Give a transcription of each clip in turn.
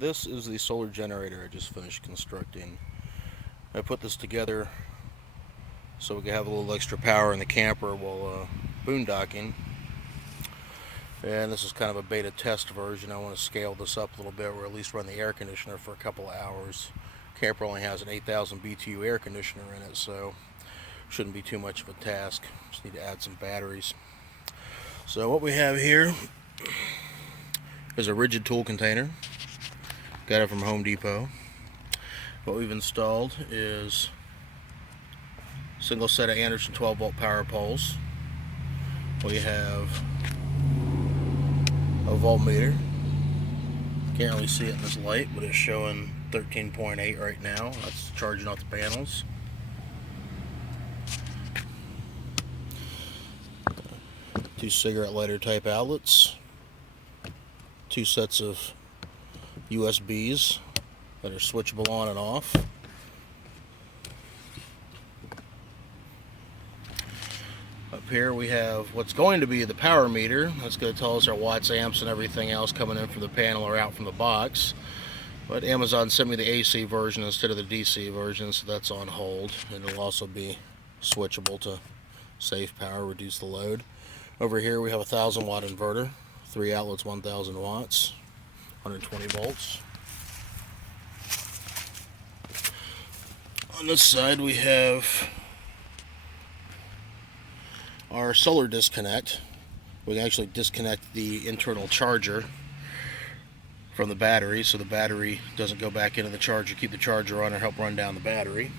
This is the solar generator I just finished constructing. I put this together so we could have a little extra power in the camper while boondocking. And this is kind of a beta test version. I want to scale this up a little bit, or at least run the air conditioner for a couple of hours. Camper only has an 8,000 BTU air conditioner in it, so shouldn't be too much of a task. Just need to add some batteries. So what we have here is a rigid tool container. Got it from Home Depot. What we've installed is a single set of Anderson 12-volt power poles. We have a voltmeter. Can't really see it in this light, but it's showing 13.8 right now. That's charging off the panels. Two cigarette lighter type outlets. Two sets of USBs that are switchable on and off. Up here we have what's going to be the power meter. That's going to tell us our watts, amps, and everything else coming in from the panel or out from the box. But Amazon sent me the AC version instead of the DC version, so that's on hold. And it'll also be switchable to save power, reduce the load. Over here we have a 1,000 watt inverter. 3 outlets, 1,000 watts, 120 volts. On this side we have our solar disconnect. We can actually disconnect the internal charger from the battery, so the battery doesn't go back into the charger. Keep the charger on or help run down the battery.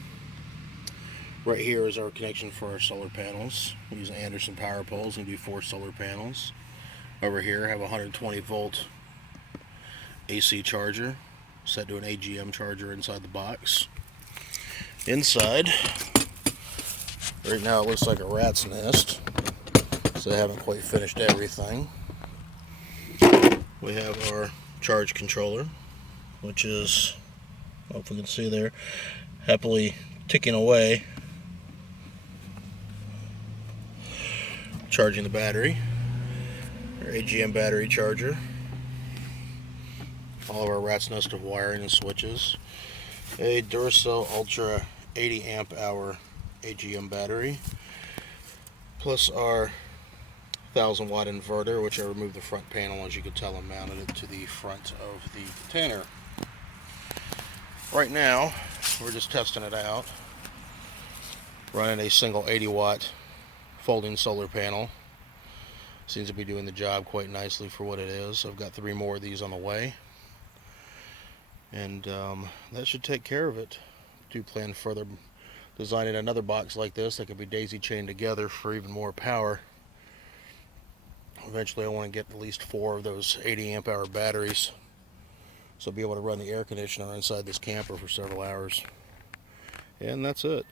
Right here is our connection for our solar panels. We use Anderson power poles and do 4 solar panels. Over here I have a 120 volt AC charger set to an AGM charger inside the box. Inside, right now it looks like a rat's nest, so I haven't quite finished everything. We have our charge controller, which is, I don't know if we can see there, happily ticking away, charging the battery. Our AGM battery charger. All of our rat's nest of wiring and switches. A Duracell Ultra 80 amp hour AGM battery, plus our 1,000 watt inverter, which I removed the front panel, as you can tell, and mounted it to the front of the container. Right now we're just testing it out, running a single 80 watt folding solar panel. Seems to be doing the job quite nicely for what it is. I've got 3 more of these on the way, and that should take care of it. Do plan further designing another box like this that could be daisy chained together for even more power. Eventually I want to get at least 4 of those 80 amp hour batteries, so I'll be able to run the air conditioner inside this camper for several hours. And that's it.